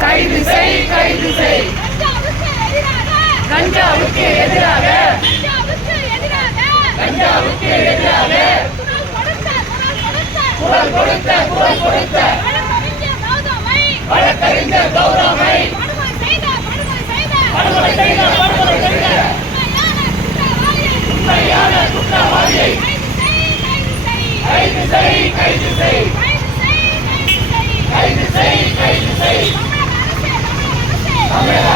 கைது செய் கைது செய். கஞ்சாவுக்கு எதிராக. கஞ்சாவுக்கு எதிராக. குரல் கொடுத்த குரல் கொடுத்த. வழக்கறிஞர் கௌரவை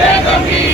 é caminho.